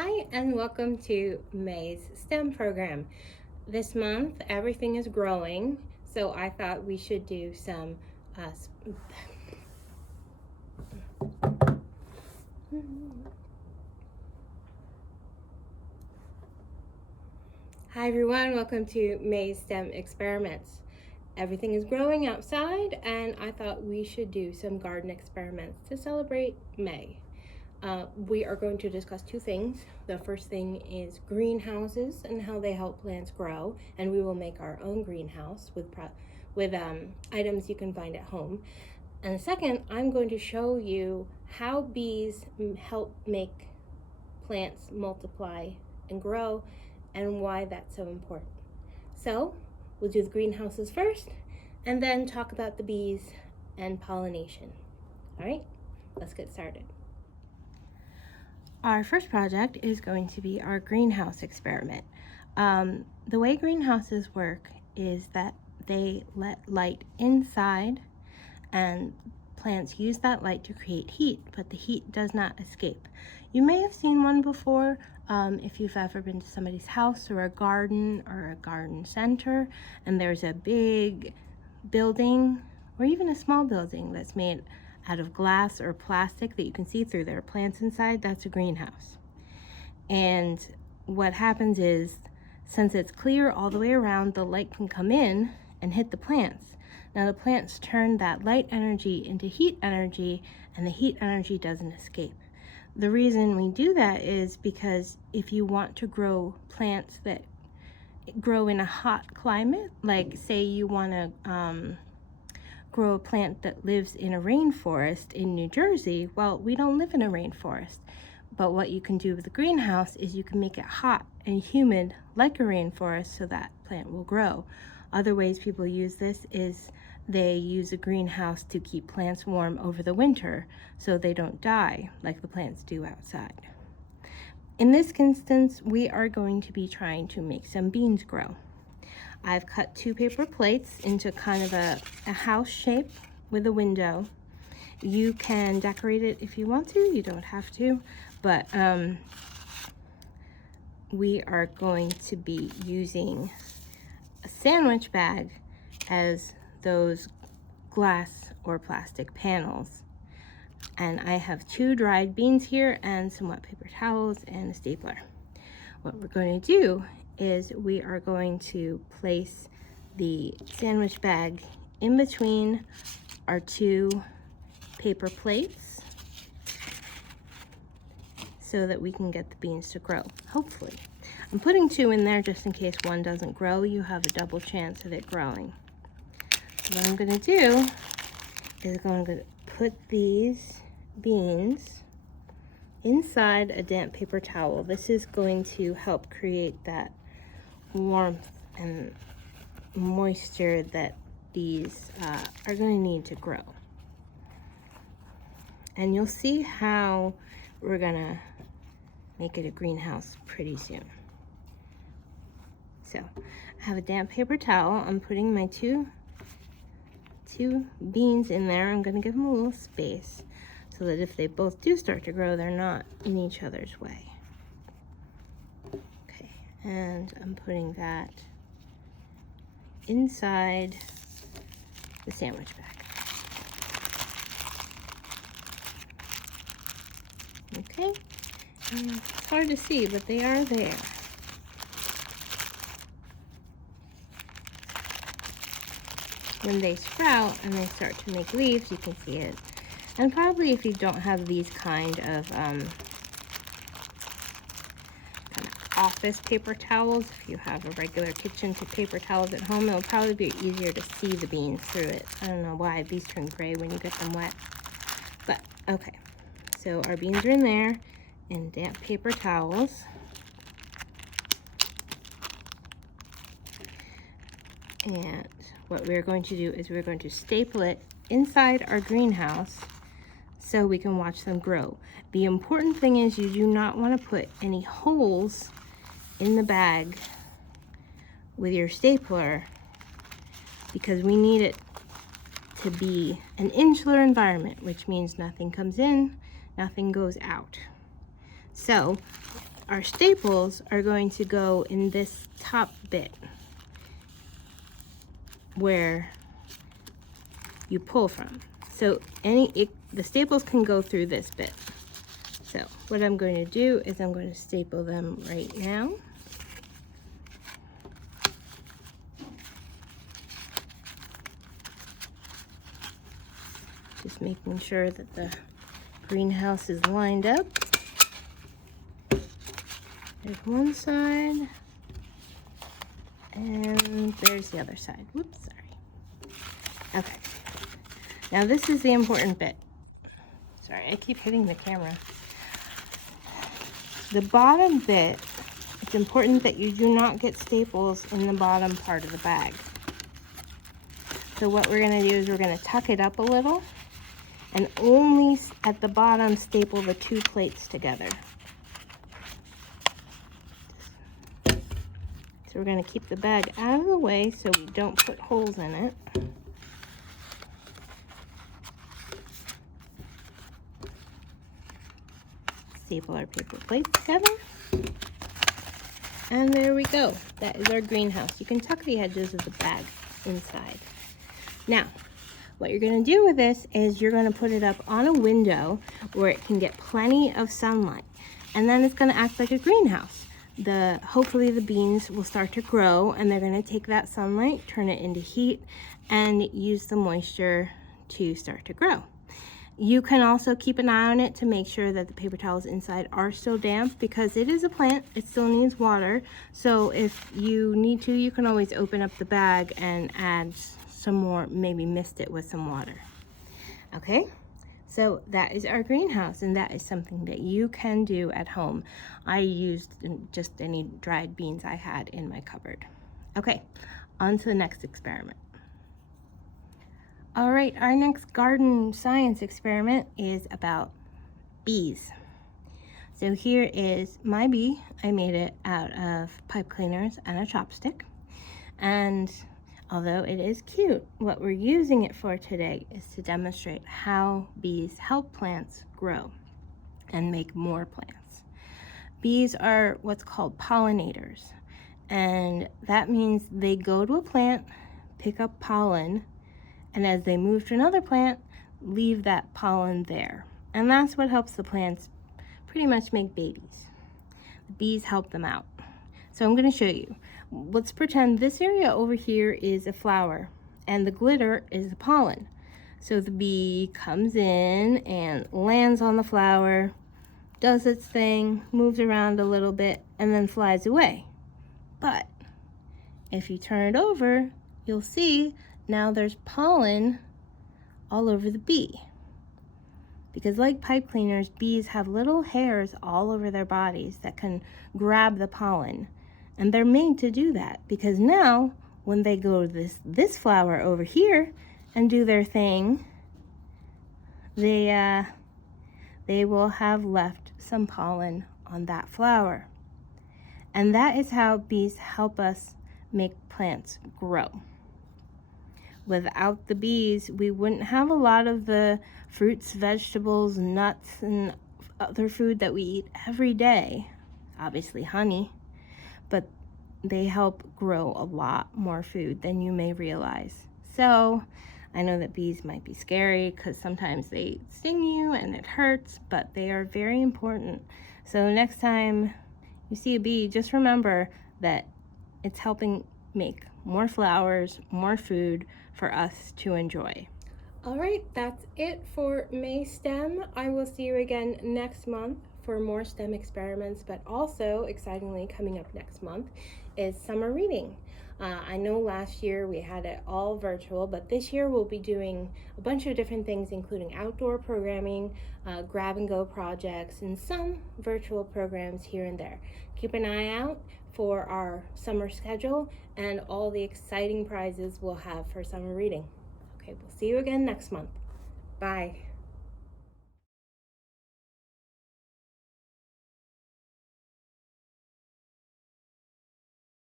Hi and welcome to May's STEM program. This month everything is growing, so I thought we should do some Hi everyone, welcome to May's STEM experiments. Everything is growing outside and I thought we should do some garden experiments to celebrate May. We are going to discuss two things. The first thing is greenhouses and how they help plants grow, and we will make our own greenhouse with items you can find at home. And the second, I'm going to show you how bees help make plants multiply and grow and why that's so important. So we'll do the greenhouses first and then talk about the bees and pollination. All right, let's get started. Our first project is going to be our greenhouse experiment. The way greenhouses work is that they let light inside and plants use that light to create heat, but the heat does not escape. You may have seen one before if you've ever been to somebody's house or a garden center, and there's a big building or even a small building that's made out of glass or plastic that you can see through. There are plants inside. That's a greenhouse. And what happens is, since it's clear all the way around, the light can come in and hit the plants. Now the plants turn that light energy into heat energy, and the heat energy doesn't escape. The reason we do that is because if you want to grow plants that grow in a hot climate, like say you want to grow a plant that lives in a rainforest in New Jersey, well, we don't live in a rainforest. But what you can do with a greenhouse is you can make it hot and humid like a rainforest so that plant will grow. Other ways people use this is they use a greenhouse to keep plants warm over the winter so they don't die like the plants do outside. In this instance, we are going to be trying to make some beans grow. I've cut 2 paper plates into kind of a house shape with a window. You can decorate it if you want to, you don't have to, but we are going to be using a sandwich bag as those glass or plastic panels. And I have 2 dried beans here and some wet paper towels and a stapler. What we're going to do is we are going to place the sandwich bag in between our 2 paper plates so that we can get the beans to grow, hopefully. I'm putting 2 in there just in case one doesn't grow. You have a double chance of it growing. So what I'm going to do is I'm going to put these beans inside a damp paper towel. This is going to help create that warmth and moisture that these are going to need to grow. And you'll see how we're going to make it a greenhouse pretty soon. So I have a damp paper towel. I'm putting my two beans in there. I'm going to give them a little space so that if they both do start to grow, they're not in each other's way. Okay, and I'm putting that inside the sandwich bag. Okay, it's hard to see, but they are there. When they sprout and they start to make leaves, you can see it. And probably if you don't have these kind of office paper towels, if you have a regular kitchen paper towels at home, it'll probably be easier to see the beans through it. I don't know why these turn gray when you get them wet, but okay. So our beans are in there in damp paper towels. And what we're going to do is we're going to staple it inside our greenhouse so we can watch them grow. The important thing is you do not want to put any holes in the bag with your stapler because we need it to be an insular environment, which means nothing comes in, nothing goes out. So our staples are going to go in this top bit where you pull from. So the staples can go through this bit. So what I'm going to do is I'm going to staple them right now. Just making sure that the greenhouse is lined up. There's one side, and there's the other side. Whoops, sorry. Okay. Now this is the important bit. Sorry, I keep hitting the camera. The bottom bit, it's important that you do not get staples in the bottom part of the bag. So what we're going to do is we're going to tuck it up a little and only at the bottom staple the two plates together. So we're going to keep the bag out of the way so we don't put holes in it. Staple our paper plates together. And there we go. That is our greenhouse. You can tuck the edges of the bag inside. Now, what you're going to do with this is you're going to put it up on a window where it can get plenty of sunlight. And then it's going to act like a greenhouse. Hopefully the beans will start to grow, and they're going to take that sunlight, turn it into heat, and use the moisture to start to grow. You can also keep an eye on it to make sure that the paper towels inside are still damp, because it is a plant, it still needs water. So if you need to, you can always open up the bag and add some more, maybe mist it with some water. Okay, so that is our greenhouse, and that is something that you can do at home. I used just any dried beans I had in my cupboard. Okay, on to the next experiment. All right, our next garden science experiment is about bees. So here is my bee. I made it out of pipe cleaners and a chopstick. And although it is cute, what we're using it for today is to demonstrate how bees help plants grow and make more plants. Bees are what's called pollinators. And that means they go to a plant, pick up pollen, and as they move to another plant, leave that pollen there. And that's what helps the plants pretty much make babies. The bees help them out. So I'm going to show you. Let's pretend this area over here is a flower, and the glitter is the pollen. So the bee comes in and lands on the flower, does its thing, moves around a little bit, and then flies away. But if you turn it over, you'll see now there's pollen all over the bee. Because like pipe cleaners, bees have little hairs all over their bodies that can grab the pollen. And they're made to do that, because now when they go to this flower over here and do their thing, they will have left some pollen on that flower. And that is how bees help us make plants grow. Without the bees, we wouldn't have a lot of the fruits, vegetables, nuts, and other food that we eat every day. Obviously honey, but they help grow a lot more food than you may realize. So I know that bees might be scary because sometimes they sting you and it hurts, but they are very important. So next time you see a bee, just remember that it's helping make more flowers, more food for us to enjoy. All right, that's it for May STEM. I will see you again next month for more STEM experiments, but also, excitingly, coming up next month is summer reading. I know last year we had it all virtual, but this year we'll be doing a bunch of different things, including outdoor programming, grab-and-go projects, and some virtual programs here and there. Keep an eye out for our summer schedule and all the exciting prizes we'll have for summer reading. Okay, we'll see you again next month. Bye.